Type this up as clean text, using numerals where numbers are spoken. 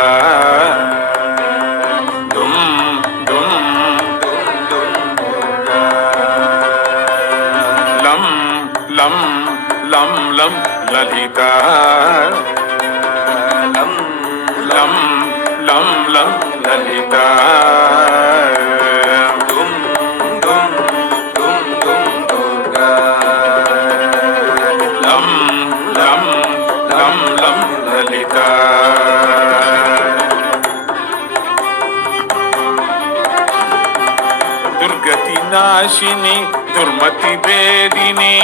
లలితా దుమ్ దుమ్ లం లం లం లం లలితా లం లం లం లం లలితా దుమ్ దుమ్ దుమ్ దుమ్ దుర్గా లం లం లం లం లలితా దుర్గతి నాశిని దుర్మతి భేదిని